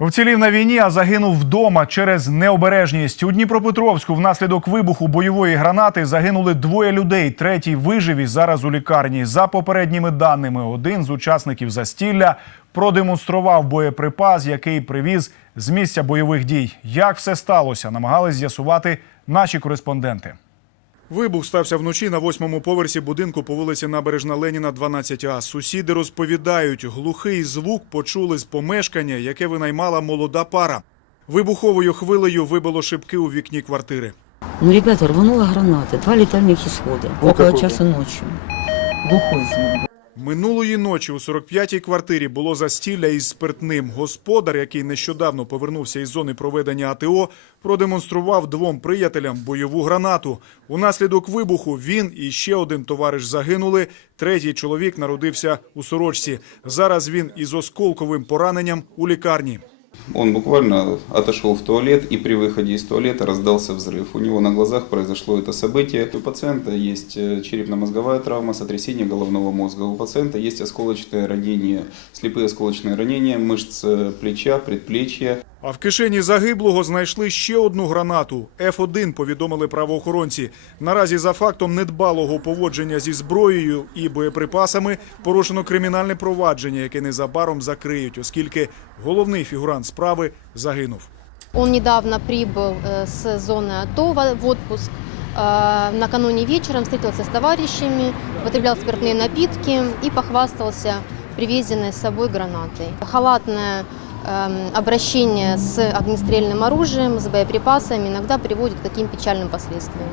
Вцілів на війні, а загинув вдома через необережність. У Дніпропетровську внаслідок вибуху бойової гранати загинули двоє людей. Третій вижив і зараз у лікарні. За попередніми даними, один з учасників застілля продемонстрував боєприпас, який привіз з місця бойових дій. Як все сталося, намагались з'ясувати наші кореспонденти. Вибух стався вночі на восьмому поверсі будинку по вулиці Набережна Леніна, 12А. Сусіди розповідають, глухий звук почули з помешкання, яке винаймала молода пара. Вибуховою хвилею вибило шибки у вікні квартири. Ну, ребята, рванула гранати, два літальних сходи. около часу ночі. Глухой звук. Минулої ночі у 45-й квартирі було застілля із спиртним. Господар, який нещодавно повернувся із зони проведення АТО, продемонстрував двом приятелям бойову гранату. Унаслідок вибуху він і ще один товариш загинули. Третій чоловік народився у сорочці. Зараз він із осколковим пораненням у лікарні. Он буквально отошел в туалет и при выходе из туалета раздался взрыв. У него на глазах произошло это событие. У пациента есть э, черепно-мозговая травма, сотрясение головного мозга. У пациента есть осколочное ранение, слепые осколочные ранения мышц э, плеча, предплечья. А в кишені загиблого знайшли ще одну гранату. Ф1 повідомили правоохоронці. Наразі за фактом недбалого поводження зі зброєю і боєприпасами порушено кримінальне провадження, яке незабаром закриють, оскільки головний фігурант справи загинув. Он недавно прибыл э, с зоны АТО в в отпуск. Э, Накануне вечером встретился с товарищами, употреблял спиртные напитки и похвастался привезенной с собой гранатой. Халатное эм, обращение с огнестрельным оружием, с боеприпасами иногда приводит к таким печальным последствиям.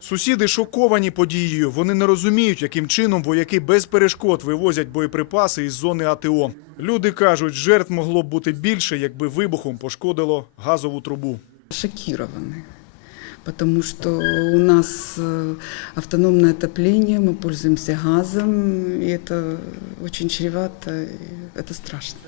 Сусіди шоковані подією. Вони не розуміють, яким чином вояки без перешкод вивозять боєприпаси із зони АТО. Люди кажуть, жертв могло б бути більше, якби вибухом пошкодило газову трубу. шокированы, потому что у нас э, автономное отопление, мы пользуемся газом, и это очень чревато, и это страшно.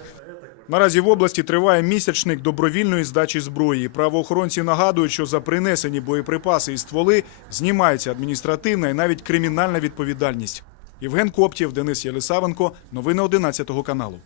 Наразі в області триває місячник добровільної здачі зброї. Правоохоронці нагадують, що за принесені боєприпаси і стволи знімається адміністративна і навіть кримінальна відповідальність. Євген Коптєв, Денис Ялисавенко, Новини 11 каналу.